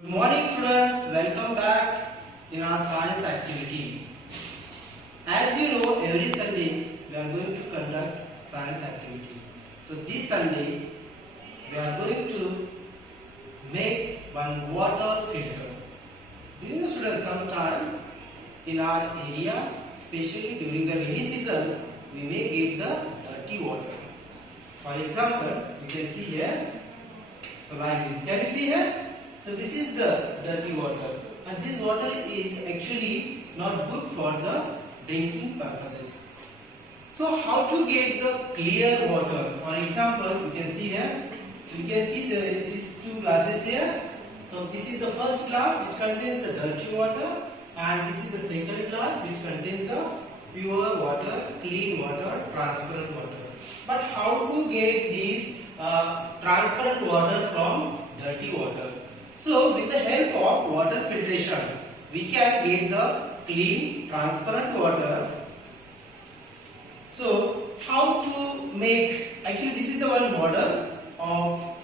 Good morning students, welcome back in our science activity. As you know, every Sunday we are going to conduct science activity. So this Sunday we are going to make one water filter. Do you know students, sometime in our area, especially during the rainy season, we may get the dirty water. For example, you can see here, so like this, can you see here? So this is the dirty water, and this water is actually not good for the drinking purposes. So how to get the clear water? For example, you can see here. So you can see these two glasses here. So this is the first glass which contains the dirty water, and this is the second glass which contains the pure water, clean water, transparent water. But how to get this transparent water from dirty water? So with the help of water filtration, we can get the clean, transparent water. So how to make, actually this is the one model of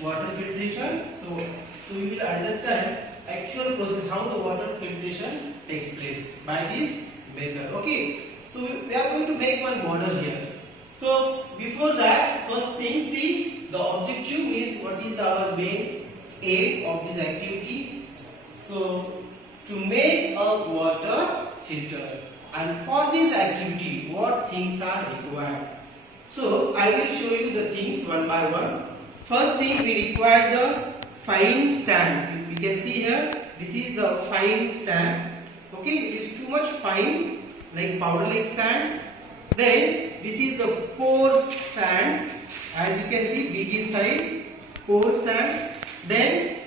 water filtration. So we will understand actual process, how the water filtration takes place by this method. Okay, so we are going to make one model here. So before that, first thing, see, the objective is what is our main aim of this activity. So to make a water filter, and for this activity what things are required. So I will show you the things one by one. First thing, we require the fine stand. You can see here, this is the fine stand. Okay, it is too much fine, like powder like sand. Then this is the coarse sand, as you can see, big in size, coarse sand. Then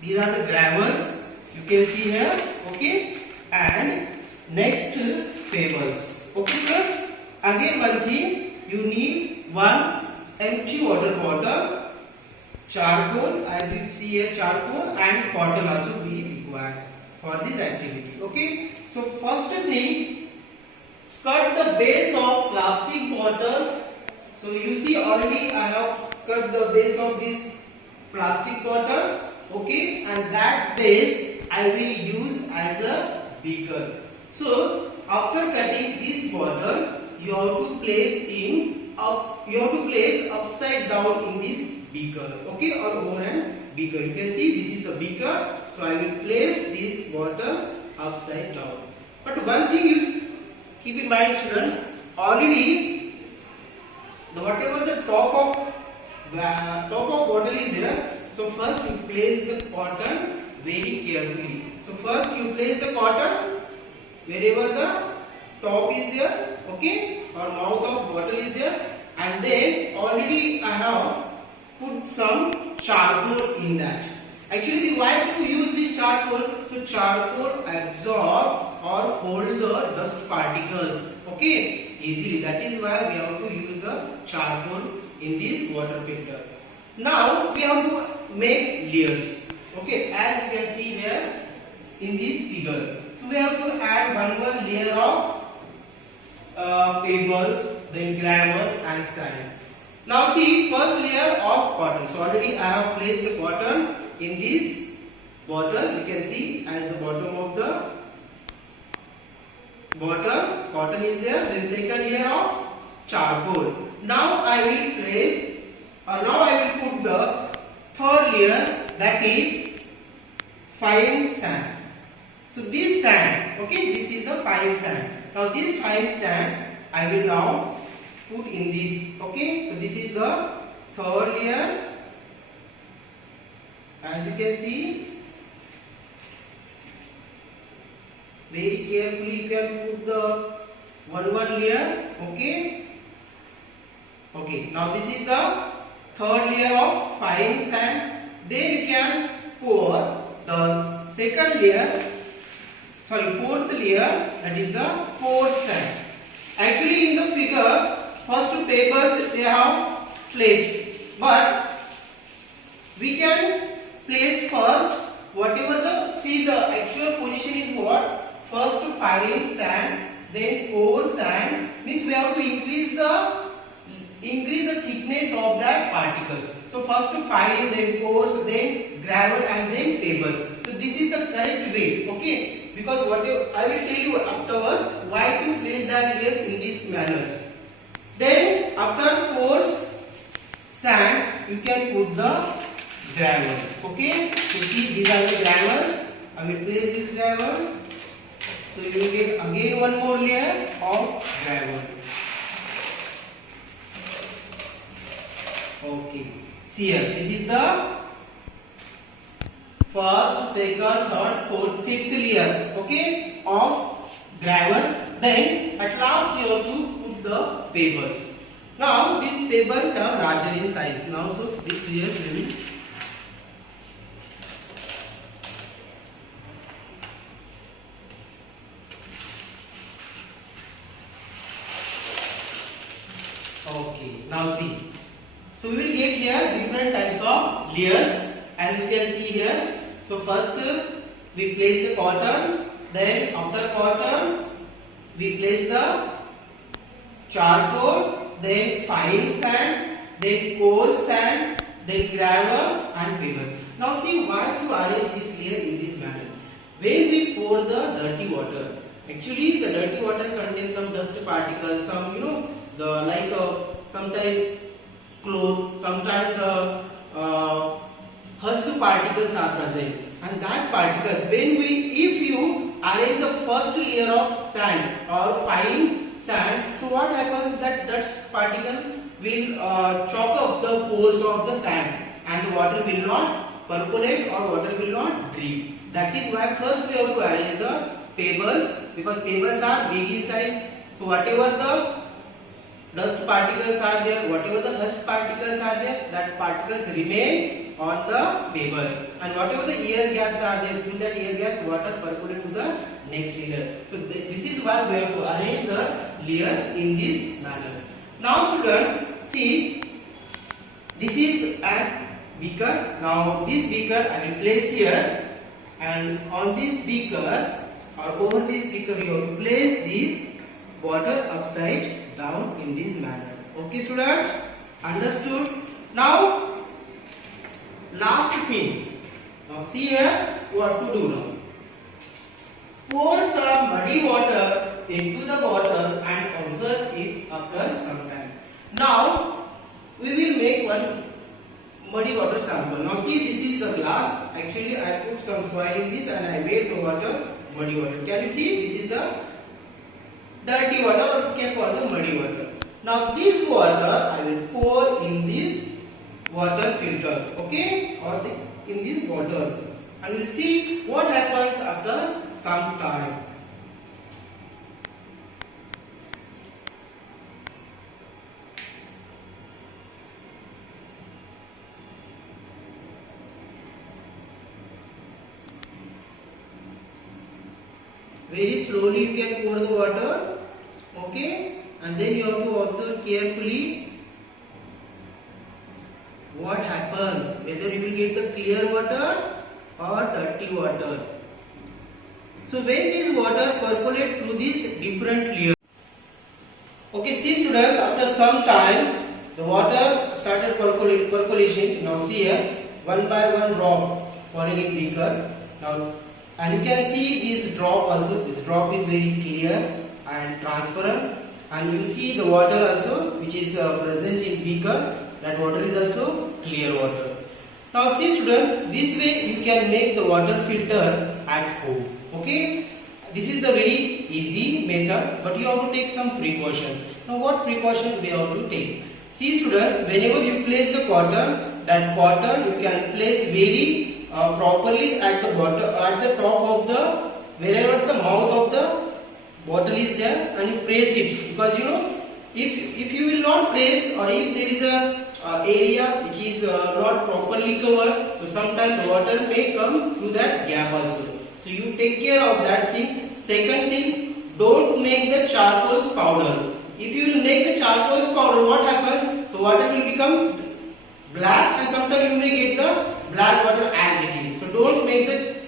these are the gravels, you can see here. Okay, and next pebbles. Okay sir, again one thing, you need one empty water bottle, charcoal, as you see here, charcoal, and cotton also be required for this activity. Okay, so first thing, cut the base of plastic bottle. So you see already I have cut the base of this plastic bottle. Okay, and that base I will use as a beaker. So after cutting this bottle, you have to place upside down in this beaker. Okay, or over an beaker. You can see this is the beaker. So I will place this bottle upside down. But one thing is, keep in mind students, already whatever the top of bottle is there. So first you place the cotton very carefully. So first you place the cotton wherever the top is there, okay, or mouth of bottle is there, and then already I have put some charcoal in that. Actually, why to use this charcoal? So charcoal absorb or hold the dust particles, okay, easily. That is why we have to use the charcoal in this water filter. Now we have to make layers. Okay, as you can see here in this figure. So we have to add one layer of pebbles, then gravel and sand. Now see, first layer of cotton. So already I have placed the cotton in this bottle. You can see as the bottom of the bottle, cotton is there. Then second layer of charcoal. Now I will put the third layer, that is fine sand. So this sand, okay, this is the fine sand. Now this fine sand I will now put in this. Okay, so this is the third layer. As you can see, very carefully you can put the one layer. Okay. Okay, now this is the third layer of fine sand. Then you can pour the fourth layer, that is the coarse sand. Actually in the figure, first two papers they have placed, but we can place first whatever the actual position is what? First fine sand, then coarse sand, means we have to increase the thickness of that particles. So first fine, then coarse, then gravel, and then pebbles. So this is the correct way, okay? Because whatever I will tell you afterwards why to place that layers in these manners. Then after coarse sand, you can put the gravel. Okay? So see, these are the gravels. I will place these gravels. So you will get again one more layer of gravel. Okay. See here, this is the first, second, third, fourth, fifth layer, okay, of gravel. Then at last you have to put the pebbles. Now these pebbles are larger in size. Now so these layers will be okay. Now see. So we will get here different types of layers, as you can see here. So first we place the cotton, then after cotton we place the charcoal, then fine sand, then coarse sand, then gravel and pebbles. Now see why to arrange this layer in this manner. When we pour the dirty water, actually the dirty water contains some dust particles, some sometimes cloth, sometimes husk particles are present, and that particles, if you arrange the first layer of sand or fine sand, so what happens that dust particle will choke up the pores of the sand, and the water will not percolate or water will not drip. That is why first we have to arrange the pebbles, because pebbles are big in size. So whatever the dust particles are there, whatever the husk particles are there, that particles remain on the pebbles, and whatever the air gaps are there, through that air gaps water percolate to the next layer. So this is why we have to arrange the layers in this manner. Now students, see, this is a beaker. Now this beaker I will place here, and on this beaker or over this beaker you have to place this water upside down in this manner. Okay students, understood? Now last thing, now see here what to do now. Pour some muddy water into the bottle and observe it after some time. Now we will make one muddy water sample. Now see, this is the glass. Actually I put some soil in this and I made the water muddy water. Can you see? This is the dirty water, or you can call the muddy water. Now this water I will pour in this water filter, okay, or in this bottle, and we'll see what happens after some time. Very slowly you can pour the water, okay, and then you have to observe carefully what happens, whether you will get the clear water or dirty water. So when this water percolate through these different layers, okay, see students, after some time the water started percolation. Now see here, one by one drop falling in beaker. Now, and you can see this drop also. This drop is very clear and transparent, and you see the water also which is present in beaker. That water is also clear water. Now see students, this way you can make the water filter at home. Okay, this is the very easy method, but you have to take some precautions. Now what precautions we have to take? See students, whenever you place the cotton, that cotton you can place very properly at the bottom, at the top of the, wherever the mouth of the bottle is there, and you press it, because you know, if you will not press, or if there is a area which is not properly covered, so sometimes the water may come through that gap also. So you take care of that thing. Second thing, don't make the charcoal powder. If you will make the charcoal powder, what happens? So water will become black, and sometimes you may get the black water as it is. So don't make the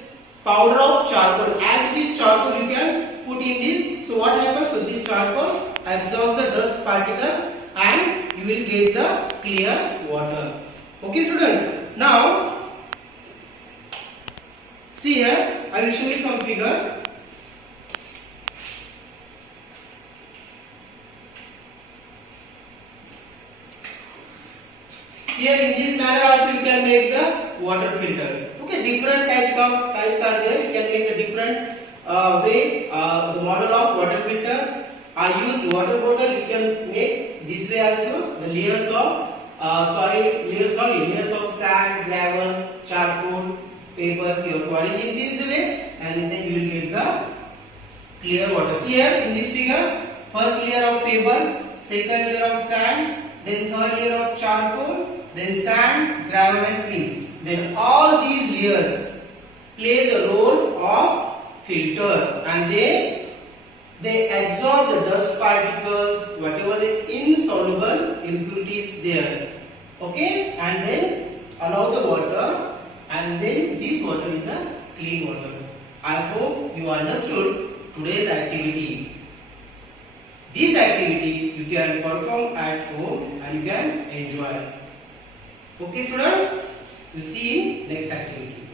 powder of charcoal. As it is charcoal, you can put in this. So what happens? So this charcoal absorbs the dust particle and you will get the clear water. Okay student, now see here, I will show you some figure. Here in this manner also you can make the water filter. Okay, different types are there. You can make a different way. The model of water filter. I used water bottle. You can make this way also. The layers of layers of sand, gravel, charcoal, papers. You have to arrange in this way, and then you will get the clear water. See here in this figure, first layer of papers, second layer of sand, then third layer of charcoal, then sand, gravel and grease. Then all these layers play the role of filter, and they absorb the dust particles, whatever the insoluble impurities there. Okay, and then allow the water, and then this water is the clean water. I hope you understood today's activity. This activity you can perform at home and you can enjoy. Okay students, we'll see you in next activity.